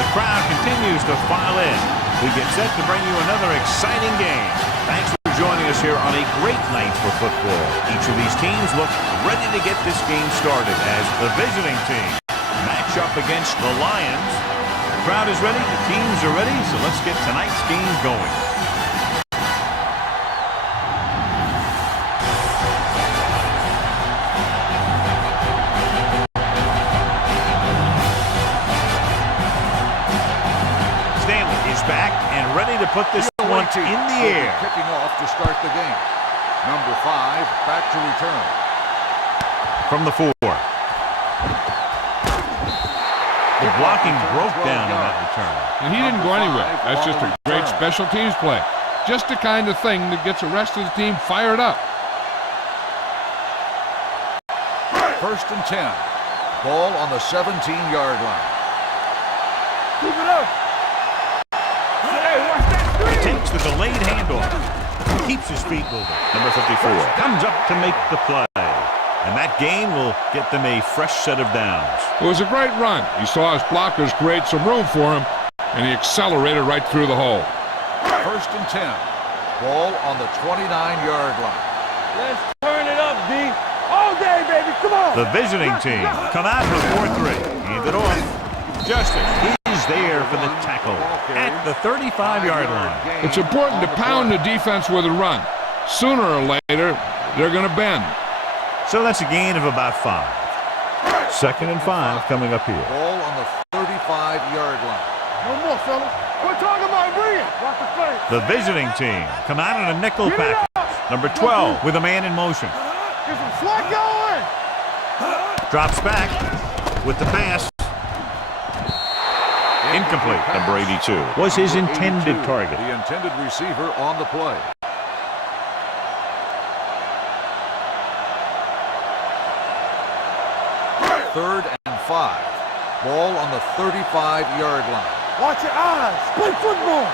The crowd continues to file in. We get set to bring you another exciting game. Thanks for joining us here on a great night for football. Each of these teams look ready to get this game started as the visiting team match up against the Lions. The crowd is ready, the teams are ready, so let's get tonight's game going. Back and ready to put this one in the air. Kicking off to start the game. Number 5 back to return. From the 4. The blocking broke down on that return. And he didn't go anywhere. That's just a great special teams play. Just the kind of thing that gets the rest of the team fired up. First and 10. Ball on the 17-yard line. Keep it up. Takes the delayed handoff. Keeps his feet moving. Number 54 comes up to make the play. And that gain will get them a fresh set of downs. It was a great run. He saw his blockers create some room for him, and he accelerated right through the hole. First and 10. Ball on the 29-yard line. Let's turn it up, D. All day, baby. Come on. The visiting team come out in the 4-3. Hand it off. Justice is there for the tackle at the 35-yard line. It's important to pound the defense with a run. Sooner or later, they're going to bend. So that's a gain of about 5. 2nd and 5 coming up here. Ball on the 35-yard line. No more, fellas. We're talking about bringing. Watch the play. The visiting team come out in a nickel package. Number 12 with a man in motion. Get some slack going. Drops back with the pass. Incomplete. Number 82 was his intended target. The intended receiver on the play. Third and 5. Ball on the 35-yard line. Watch your eyes. Play football.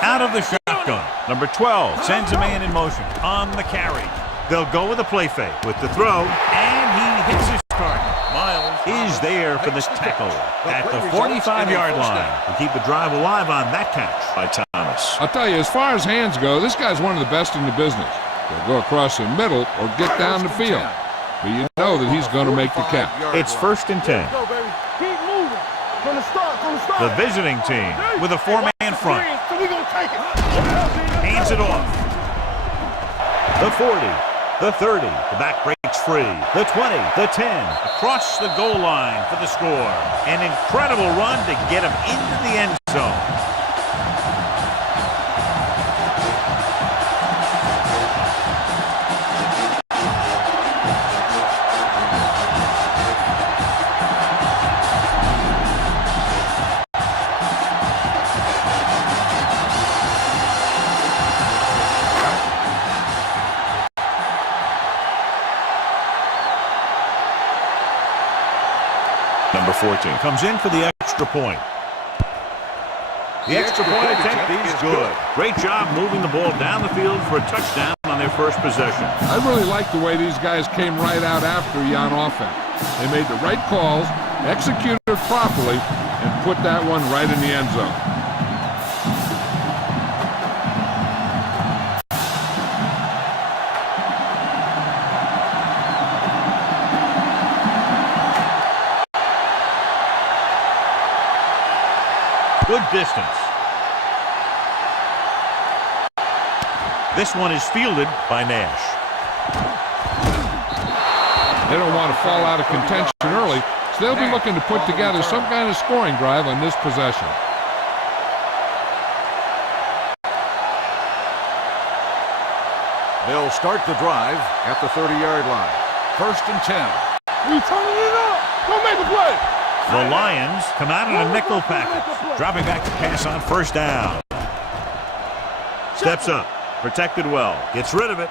Out of the shotgun. Number 12 sends a man in motion on the carry. They'll go with a play fake with the throw, and he hits his target. Myles is there for this tackle at the 45-yard line to keep the drive alive on that catch by Thomas. I'll tell you, as far as hands go, this guy's one of the best in the business. He'll go across the middle or get down the field. But you know that he's going to make the catch. It's 1st and 10. Go, baby. Keep moving. From the start. The visiting team with a 4-man front. So we gonna take it. Hands it off. The 40. The 30, the back breaks free. The 20, the 10, across the goal line for the score. An incredible run to get him into the end zone. Number 14 comes in for the extra point. The extra point attempt is good. Great job moving the ball down the field for a touchdown on their first possession. I really like the way these guys came right out after you on offense. They made the right calls, executed properly, and put that one right in the end zone. Good distance. This one is fielded by Nash. They don't want to fall out of contention early, so they'll be looking to put together some kind of scoring drive on this possession. They'll start the drive at the 30-yard line. 1st and 10. We turning it up. Don't make a play. The Lions come out in a nickel package, dropping back to pass on 1st down. Steps up, protected well, gets rid of it.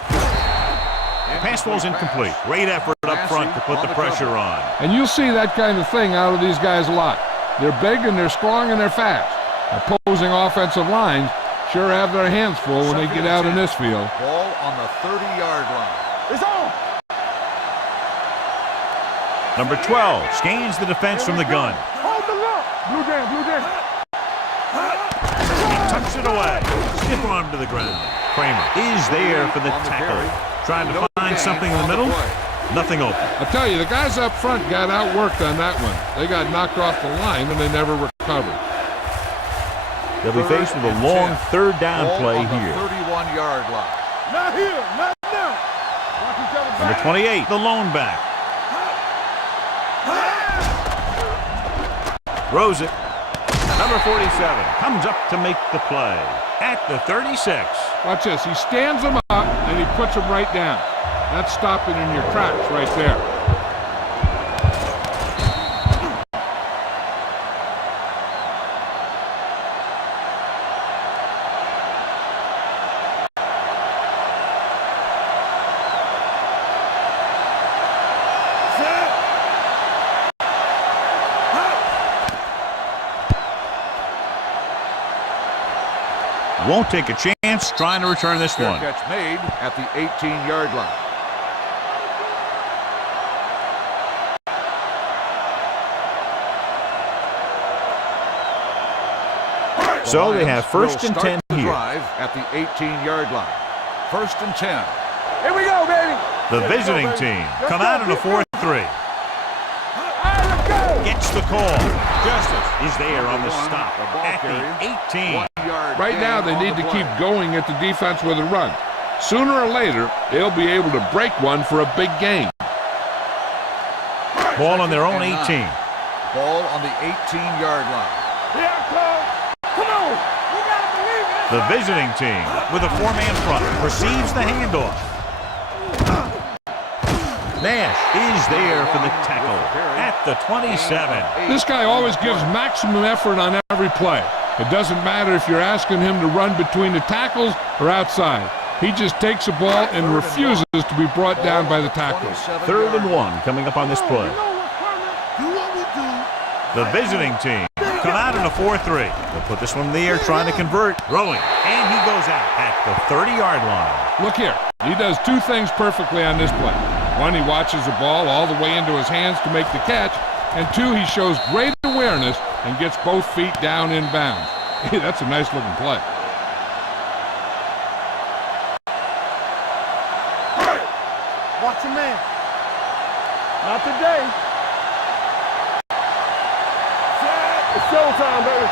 Pass ball's incomplete. Great effort up front to put the pressure on. And you'll see that kind of thing out of these guys a lot. They're big and they're strong and they're fast. Opposing offensive lines sure have their hands full when they get out in this field. Ball on the 30-yard line. It's on. Number 12 scans the defense from the gun. Hold the look. Blue tucks it away. Stiff arm to the ground. Kramer is there for the tackle. Trying to find something in the middle. Nothing open. I'll tell you, the guys up front got outworked on that one. They got knocked off the line and they never recovered. They'll be faced with a long third down play here. 31-yard line. Not here, not now. Number 28, the lone back. Throws it. Number 47 comes up to make the play at the 36. Watch this. He stands them up and he puts them right down. That's stopping in your tracks right there. Won't take a chance trying to return this one. Catch made at the 18-yard line. So they have first and 10 the here. Drive at the 18-yard line. First and 10. Here we go, baby. The visiting team come out in a 4-3. Let's go. Gets the call. Justice is there on the stop at the 18. Right now, they need to keep going at the defense with a run. Sooner or later, they'll be able to break one for a big gain. Ball on their own 18. Ball on the 18-yard line. Here I come. Come on. You gotta believe it. The visiting team with a four-man front receives the handoff. Nash is there for the tackle at the 27. This guy always gives maximum effort on every play. It doesn't matter if you're asking him to run between the tackles or outside. He just takes the ball and refuses to be brought down by the tacklers. 3rd and 1 coming up on this play. Do what we do. The visiting team come out in a 4-3. They'll put this one in the air trying to convert. Throwing. And he goes out at the 30-yard line. Look here. He does two things perfectly on this play. One, he watches the ball all the way into his hands to make the catch. And two, he shows great awareness and gets both feet down in bounds. Hey, that's a nice-looking play. Watch your man. Not today. It's showtime, baby.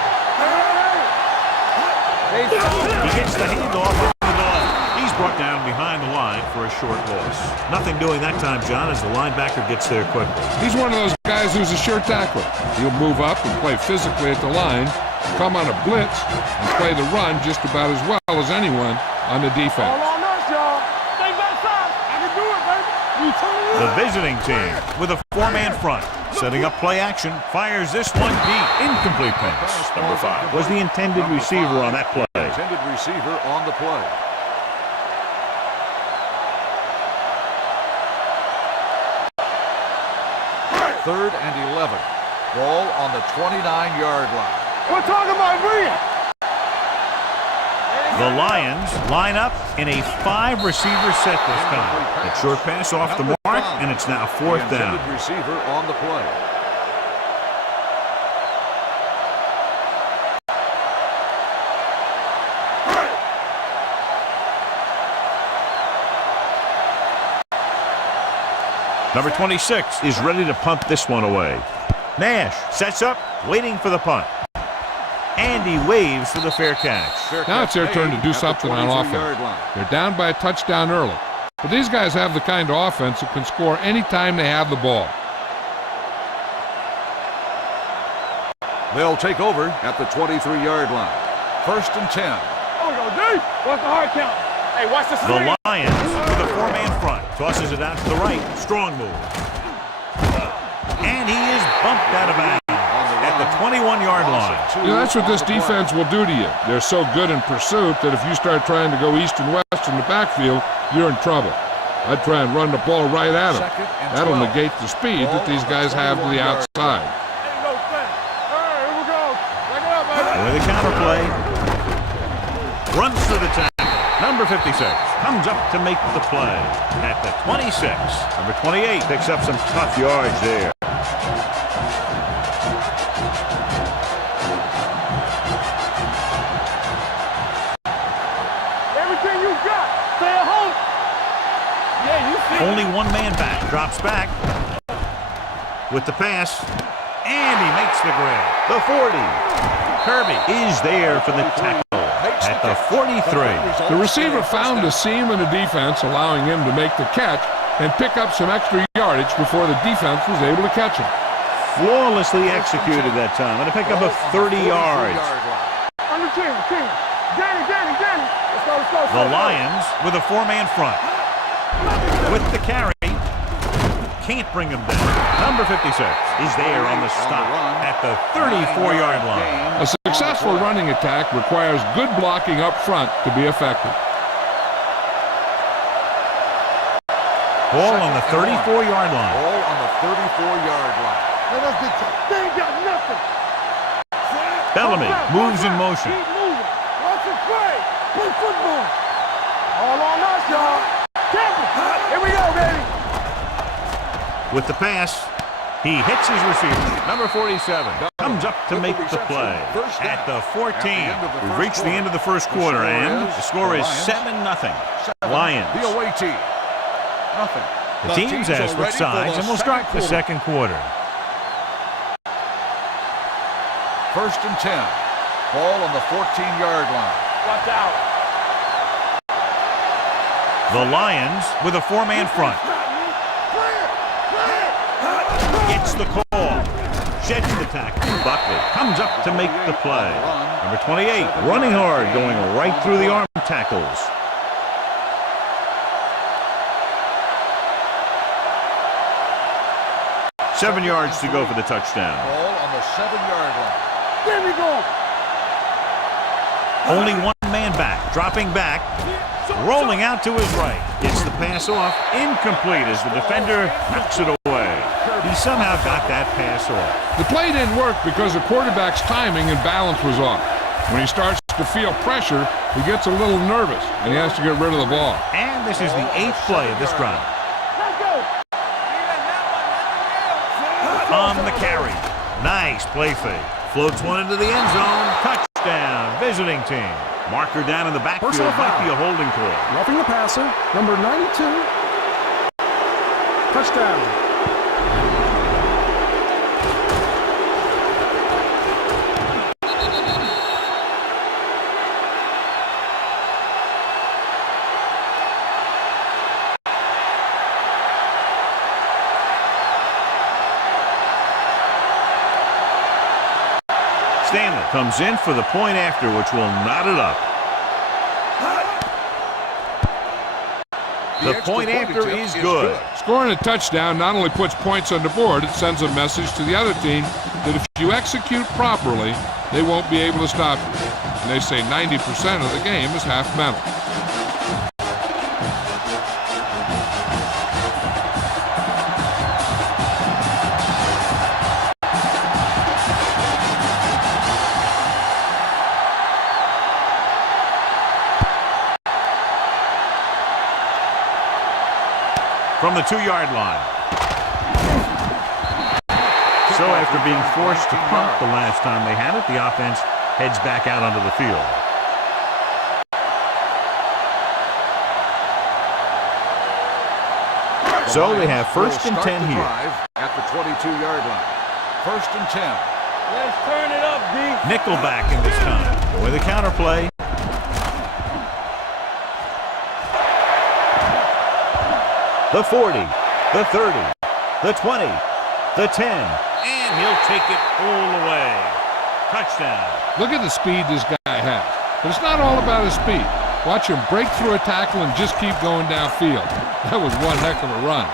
He gets the handoff into the line. He's brought down behind the line for a short loss. Nothing doing that time, John, as the linebacker gets there quickly. He's one of those guys who's a sure tackler. He'll move up and play physically at the line, come on a blitz, and play the run just about as well as anyone on the defense. All on us, y'all. Stay back side. I can do it, baby. You turn it The visiting team with a four-man front. Setting up play action. Fires this one deep. Incomplete pass. Number 5 was the intended receiver on that play. Intended receiver on the play. Third and 11. Ball on the 29-yard line. We're talking about Greer. The Lions line up in a 5-receiver set this time. A short pass off the mark, and it's now 4th The down. intended receiver on the play. Number 26 is ready to punt this one away. Nash sets up, waiting for the punt. And he waves for the fair catch. Now it's their turn to do something on offense. They're down by a touchdown early. But these guys have the kind of offense that can score any time they have the ball. They'll take over at the 23-yard line. First and 10. Oh, we go deep. What's the hard count? Hey, watch the The screen. Lions with a four-man front. Tosses it out to the right. Strong move. And he is bumped out of bounds at the 21-yard line. You know, that's what this defense will do to you. They're so good in pursuit that if you start trying to go east and west in the backfield, you're in trouble. I'd try and run the ball right at them. That'll negate the speed that these guys have to the outside. Ain't no thing. All right, here we go. Back it up, baby. With a counter play. Runs to the tackle. Number 56 comes up to make the play at the 26. Number 28 picks up some tough yards there. one man back. Drops back with the pass. And he makes the grab. The 40. Kirby is there for the tackle at the 43. The receiver found a seam in the defense, allowing him to make the catch and pick up some extra yardage before the defense was able to catch him. Flawlessly executed that time. And a pickup of 30 yards. Under 10. Danny. Let's go. The Lions with a four-man front. With the carry. Can't bring him down. Number 56 is there on the stop at the 34-yard line. A successful running attack requires good blocking up front to be effective. Ball on the 34-yard line. Ball on the 34-yard line. They ain't got nothing. Bellamy moves in motion. Keep moving. Watch it play. Play football. All on us, y'all. Camden. Here we go, baby. With the pass, he hits his receiver. Number 47 comes up to make the play at the 14. We've reached the end of the first quarter, and the score is 7-0. Lions. The away team. Nothing. The teams have switched sides, and we'll start the second quarter. 1st and 10. Ball on the 14-yard line. Watch out. The Lions with a four-man front. Gets the call. Sheds the tackle. Buckley comes up to make the play. Number 28 running hard, going right through the arm tackles. Seven yards to go for the touchdown. Ball on the 7-yard line. There we go. Only one man back, dropping back, rolling out to his right. Gets the pass off, incomplete as the defender knocks it away. He somehow got that pass off. The play didn't work because the quarterback's timing and balance was off. When he starts to feel pressure, he gets a little nervous, and he has to get rid of the ball. And this is the 8th play of this drive. Let's go. On the carry. Nice play fake. Floats one into the end zone. Touchdown, visiting team. Marker down in the backfield might be a holding call. Roughing the passer, number 92. Touchdown. Stanley comes in for the point after, which will knot it up. The point after is good. Scoring a touchdown not only puts points on the board, it sends a message to the other team that if you execute properly, they won't be able to stop you. And they say 90% of the game is half mental. From the 2-yard line. So after being forced to punt the last time they had it, the offense heads back out onto the field. So they have 1st and 10 here. At the 22-yard line. 1st and 10. Let's turn it up, D. Nickelback in this time with a counterplay. The 40, the 30, the 20, the 10, and he'll take it all the way. Touchdown. Look at the speed this guy has. But it's not all about his speed. Watch him break through a tackle and just keep going downfield. That was one heck of a run.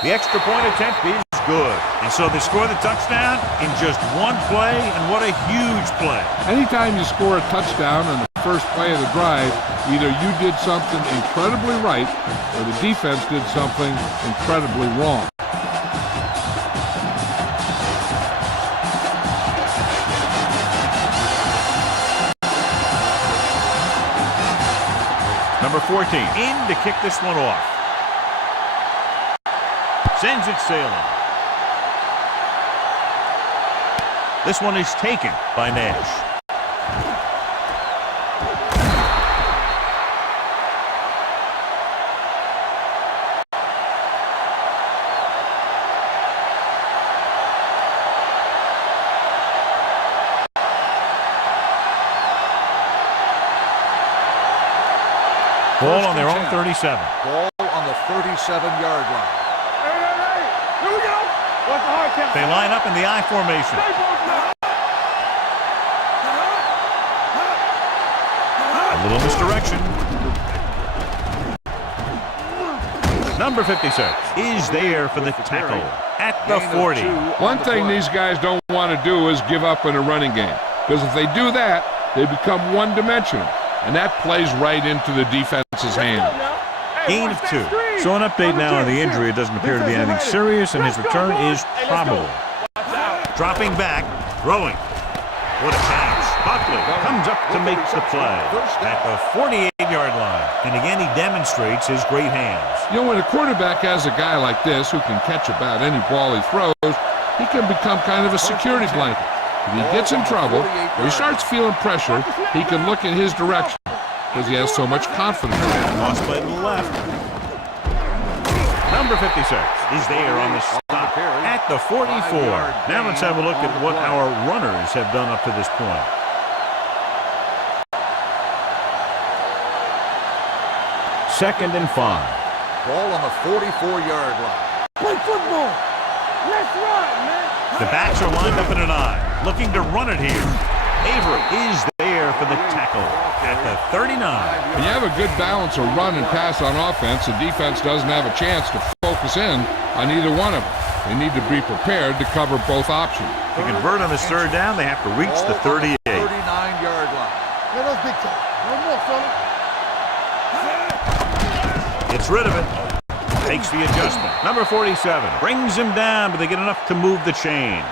The extra point attempt is good. And so they score the touchdown in just one play, and what a huge play. Anytime you score a touchdown on the first play of the drive, either you did something incredibly right or the defense did something incredibly wrong. Number 14 in to kick this one off. Sends it sailing. This one is taken by Nash. Ball on their own 37. Ball on the 37-yard line. Hey, here we go. What's the hard count? They line up in the I formation. A little misdirection. Number 56 is there for the tackle at the 40. One thing these guys don't want to do is give up in a running game, because if they do that, they become one-dimensional, and that plays right into the defense's hand. Gain of 2. So an update now on the injury. It doesn't appear to be anything serious, and his return is probable. Dropping back, throwing. What a catch. Buckley comes up to make the play at the 48-yard line. And again, he demonstrates his great hands. You know, when a quarterback has a guy like this who can catch about any ball he throws, he can become kind of a security blanket. If he gets in trouble, or he starts feeling pressure, he can look in his direction because he has so much confidence. Lost play to the left. Number 56 is there on the stop at the 44. Now let's have a look at what our runners have done up to this point. Second and 5. Ball on the 44-yard line. Play football. Let's run, man. The backs are lined up in an I, looking to run it here. Avery is there for the tackle at the 39. When you have a good balance of run and pass on offense, the defense doesn't have a chance to focus in on either one of them. They need to be prepared to cover both options. To convert on this third down, they have to reach the 38. 39-yard line. Let us big time. One more, fella. Gets rid of it. Takes the adjustment. Number 47 brings him down, but they get enough to move the chains.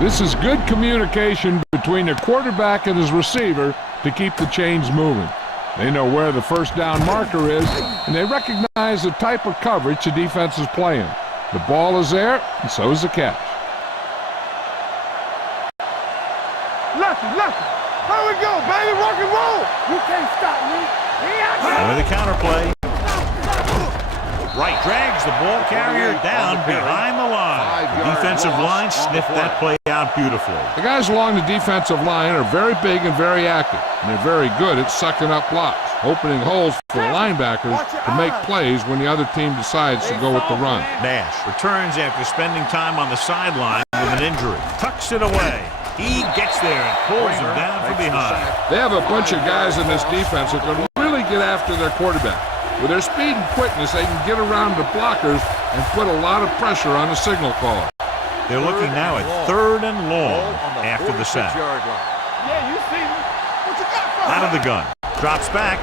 This is good communication between the quarterback and his receiver to keep the chains moving. They know where the first down marker is, and they recognize the type of coverage the defense is playing. The ball is there, and so is the catch. Lucky. Here we go, baby. Rock and roll. You can't stop me. And with a counterplay. Right, drags the ball carrier down behind the line. The defensive line sniffed that play out beautifully. The guys along the defensive line are very big and very active, and they're very good at sucking up blocks, opening holes for the linebackers to make plays when the other team decides to go with the run. Nash returns after spending time on the sideline with an injury. Tucks it away. He gets there and pulls him down from behind. They have a bunch of guys in this defense that can really get after their quarterback. With their speed and quickness, they can get around the blockers and put a lot of pressure on the signal caller. They're looking now at third and long after the sack. Yeah, you see me. What you got for Out of the gun. Drops back.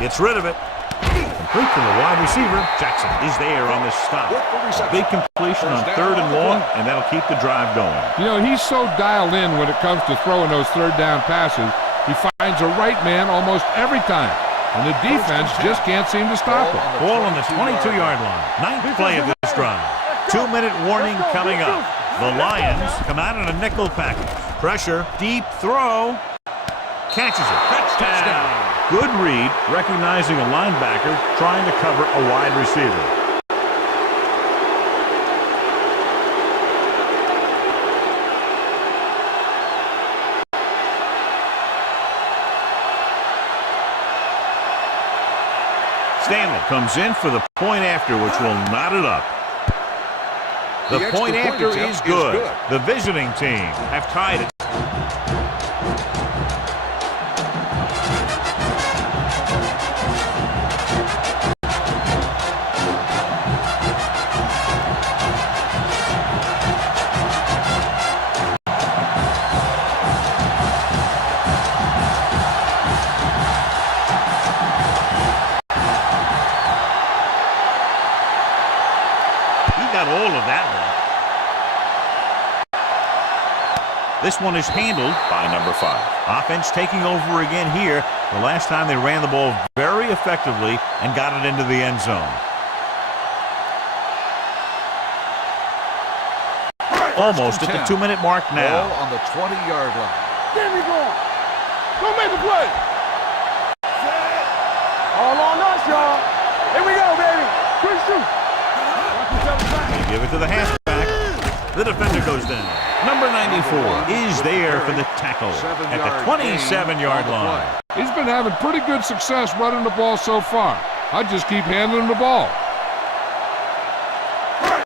Gets rid of it. Complete to the wide receiver. Jackson is there on the stop. A big completion on third and long, and that'll keep the drive going. You know, he's so dialed in when it comes to throwing those third down passes, he finds a right man almost every time. And the defense just can't seem to stop him. Ball on the 22-yard line. Ninth play of this drive. 2-minute warning coming up. The Lions come out in a nickel package. Pressure, deep throw. Catches it. Touchdown. Good read, recognizing a linebacker trying to cover a wide receiver. Stanley comes in for the point after, which will knot it up. The point after is good. The visiting team have tied it. got all of that one. This one is handled by number 5. Offense taking over again here. The last time they ran the ball very effectively and got it into the end zone. Almost at the 2-minute mark now. Ball on the 20-yard line. Get me going. Go make the play. All on us, y'all. Here we go, baby. Quick shoot. They give it to the halfback. The defender goes down. Number 94 is there for the tackle at the 27-yard line. He's been having pretty good success running the ball so far. I just keep handling the ball.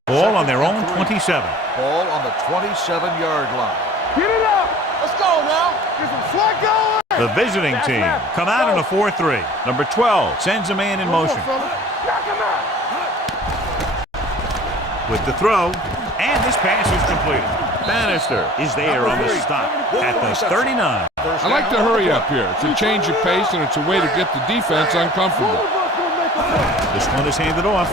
Ball on their own 27. Ball on the 27-yard line. Get it up. Let's go now. Get some slack going. The visiting team come out in a 4-3. Number 12 sends a man in motion. Knock him out. With the throw, and this pass is completed. Bannister is there on the stop at the 39. I like to hurry up here. It's a change of pace, and it's a way to get the defense uncomfortable. This one is handed off.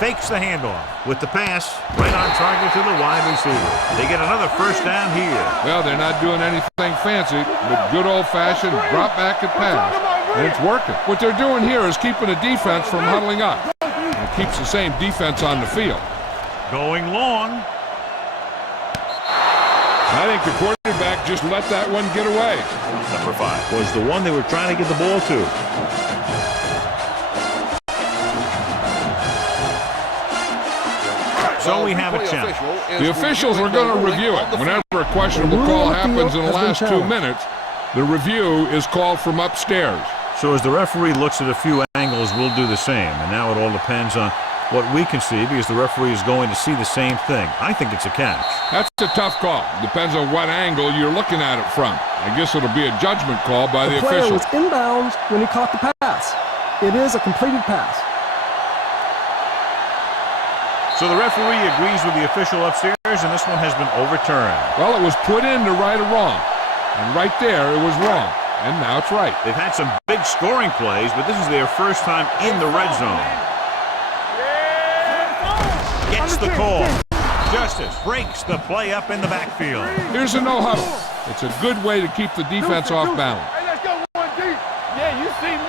Fakes the handoff with the pass right on target to the wide receiver. They get another first down here. Well, they're not doing anything fancy, but good old-fashioned drop back and pass, and it's working. What they're doing here is keeping the defense from huddling up, and it keeps the same defense on the field. Going long. I think the quarterback just let that one get away. Number 5 was the one they were trying to get the ball to. So we have a challenge. The officials are going to review it. Whenever a questionable call happens in the last 2 minutes, the review is called from upstairs. So as the referee looks at a few angles, we'll do the same. And now it all depends on what we can see because the referee is going to see the same thing. I think it's a catch. That's a tough call. Depends on what angle you're looking at it from. I guess it'll be a judgment call by the player official. was inbounds when he caught the pass. It is a completed pass. So the referee agrees with the official upstairs, and this one has been overturned. Well, it was put in to right a wrong. And right there, it was wrong. And now it's right. They've had some big scoring plays, but this is their first time in the red zone. Gets the call. Justice breaks the play up in the backfield. Here's a no huddle. It's a good way to keep the defense off balance. Hey, let's go one deep. Yeah, you see me.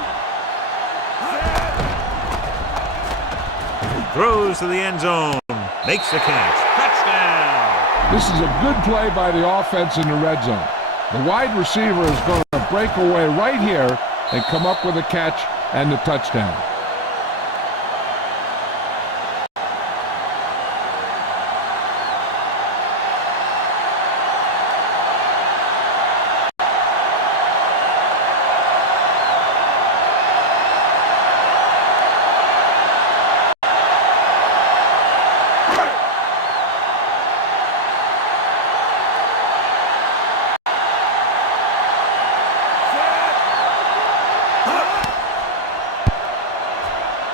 Throws to the end zone. Makes the catch. Touchdown. This is a good play by the offense in the red zone. The wide receiver is going to break away right here and come up with a catch and the touchdown.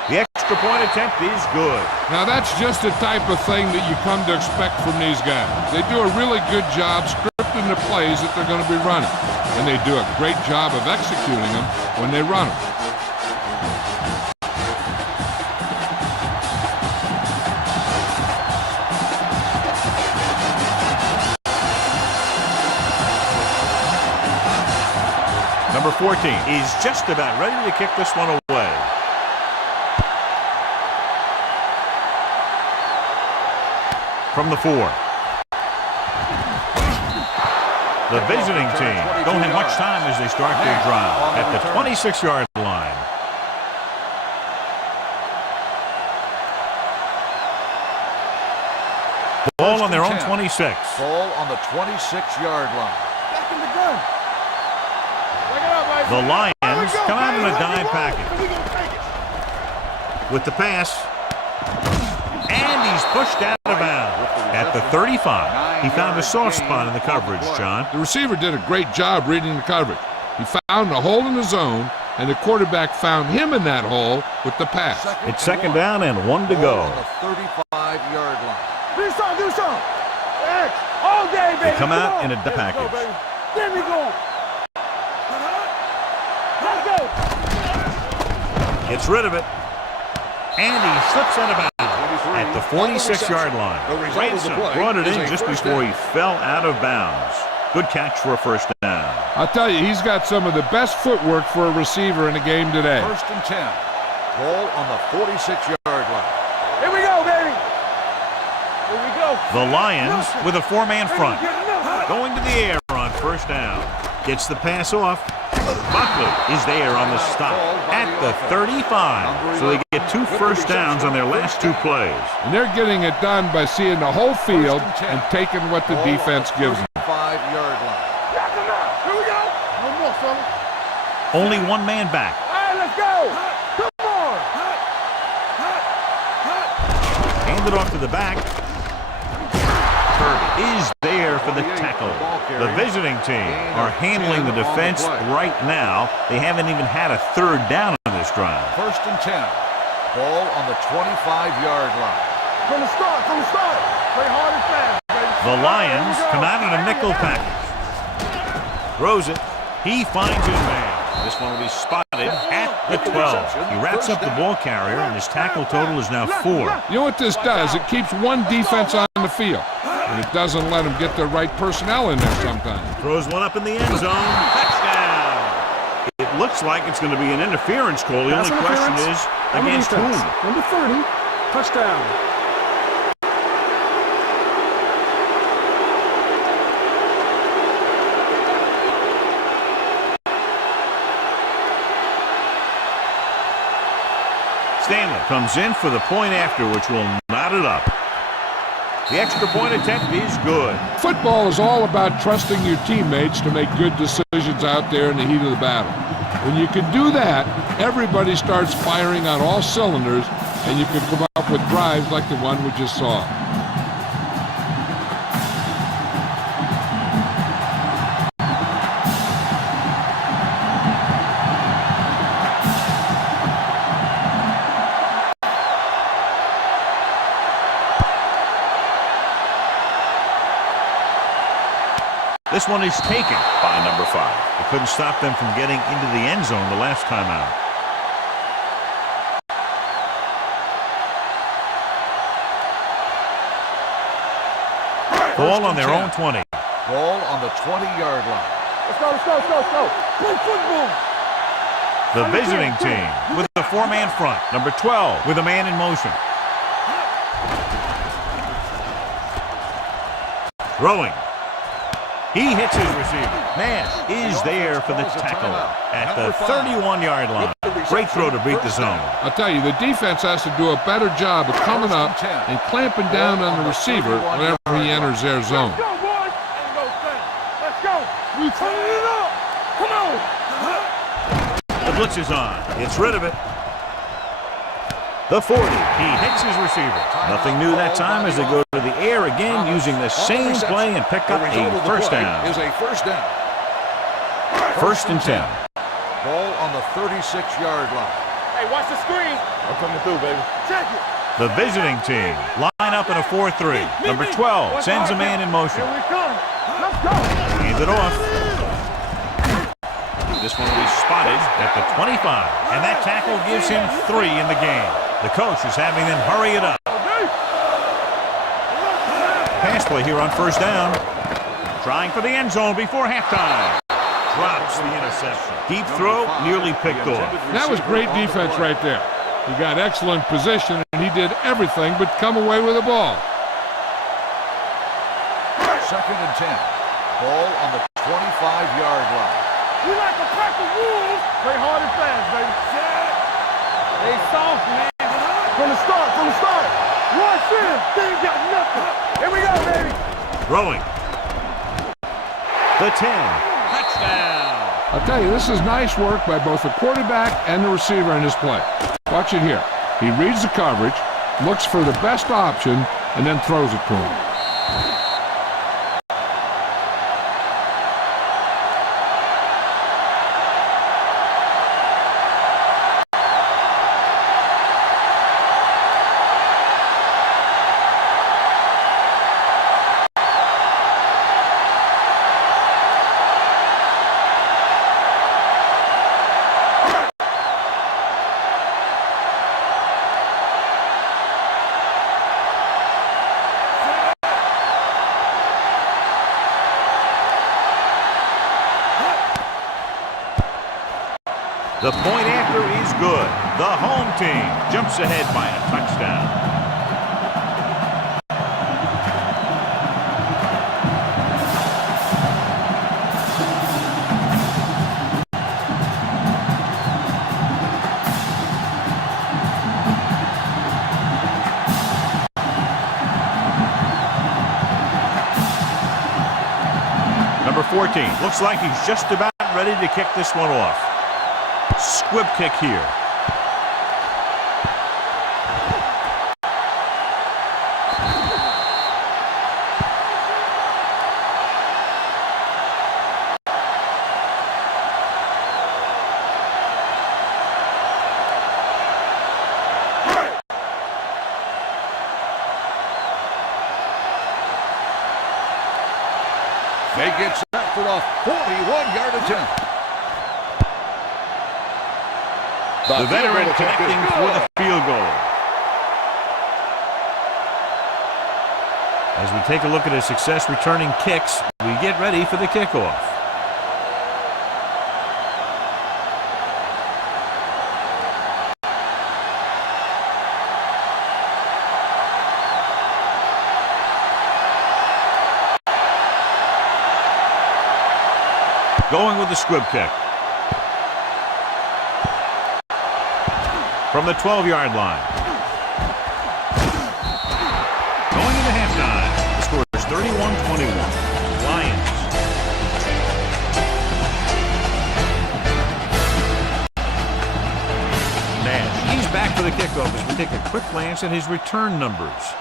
The extra point attempt is good. Now that's just the type of thing that you come to expect from these guys. They do a really good job scripting the plays that they're going to be running. And they do a great job of executing them when they run them. Number 14 is just about ready to kick this one away. From the 4. The visiting team don't have much time as they start their drive at the 26-yard line. Ball on their own 26. Ball on the 26-yard line. Back in the gun. Back it up, baby. The Lions come out in a dime package. We gonna take it. With the pass. And he's pushed out of bounds at the 35. He found a soft spot in the coverage, John. The receiver did a great job reading the coverage. He found a hole in the zone, and the quarterback found him in that hole with the pass. It's second down and 1 to go. On the 35-yard line. Do something. X, all day, baby. They come out in a package. There we go. Let's go. Gets rid of it. And he slips out of bounds at the 46-yard line. Ransom brought it in just before he fell out of bounds. Good catch for a first down. I'll tell you, he's got some of the best footwork for a receiver in the game today. First and 10. Ball on the 46-yard line. Here we go, baby. Here we go. The Lions with a four-man front. Going to the air on first down. Gets the pass off. Buckley is there on the stop at the 35. So they get 2 first downs on their last 2 plays. And they're getting it done by seeing the whole field and taking what the defense gives them. 5-yard line. Here we go. One more, fella. Only one man back. All right, let's go. Come on. Handed off to the back. Kirby is there for the tackle. The visiting team are handling the defense right now. They haven't even had a third down on this drive. First and 10. Ball on the 25-yard line. From the start. Play hard and fast, baby. The Lions come out in a nickel package. Throws it. He finds his man. This one will be spotted at the 12. He wraps up the ball carrier, and his tackle total is now 4. You know what this does? It keeps one defense on the field, and it doesn't let them get the right personnel in there sometimes. Throws one up in the end zone. Touchdown. It looks like it's going to be an interference call. The only question is against whom? Number 30, touchdown. Stanley comes in for the point after, which will knot it up. The extra point attempt is good. Football is all about trusting your teammates to make good decisions out there in the heat of the battle. When you can do that, everybody starts firing on all cylinders, and you can come up with drives like the one we just saw. This one is taken by number 5. It couldn't stop them from getting into the end zone the last time out. Ball on their own 20. Ball on the 20-yard line. Let's go. Play football. The visiting team with the 4-man front. Number 12 with a man in motion. Throwing. He hits his receiver. Man is there for the tackle at the 31-yard line. Great throw to beat the zone. I'll tell you, the defense has to do a better job of coming up and clamping down on the receiver whenever he enters their zone. Let's go, boys. Let's go. We turning it up. Come on. The blitz is on. Gets rid of it. The 40. He hits his receiver. Nothing new that time as they go to the air again using the same play and pick up a first down. Is a first down. First and 10. Ball on the 36-yard line. Hey, watch the screen. I'm coming through, baby. Check it. The visiting team line up in a 4-3. Number 12 sends a man in motion. Here we come. Let's go. Hands it off. This one will be spotted at the 25. And that tackle gives him 3 in the game. The coach is having them hurry it up. Pass play here on first down. Trying for the end zone before halftime. Drops the interception. Deep throw, nearly picked off. That was great defense right there. He got excellent position, and he did everything but come away with the ball. Second and 10. Ball on the 25-yard line. We like to crack the rules. Play hard and fast, baby. Hey, soft, man. From the start. Rush in. They ain't got nothing. Here we go, baby. Throwing. The 10. Touchdown. I'll tell you, this is nice work by both the quarterback and the receiver in this play. Watch it here. He reads the coverage, looks for the best option, and then throws it to him. The point after is good. The home team jumps ahead by a touchdown. Number 14. Looks like he's just about ready to kick this one off. Squib kick here. They get set for a 41-yard attempt. The veteran connecting for the field goal. As we take a look at his success returning kicks, we get ready for the kickoff. Going with the squib kick. From the 12-yard line. Going into halftime. The score is 31-21. Lions. Nash, he's back for the kickoff as we take a quick glance at his return numbers.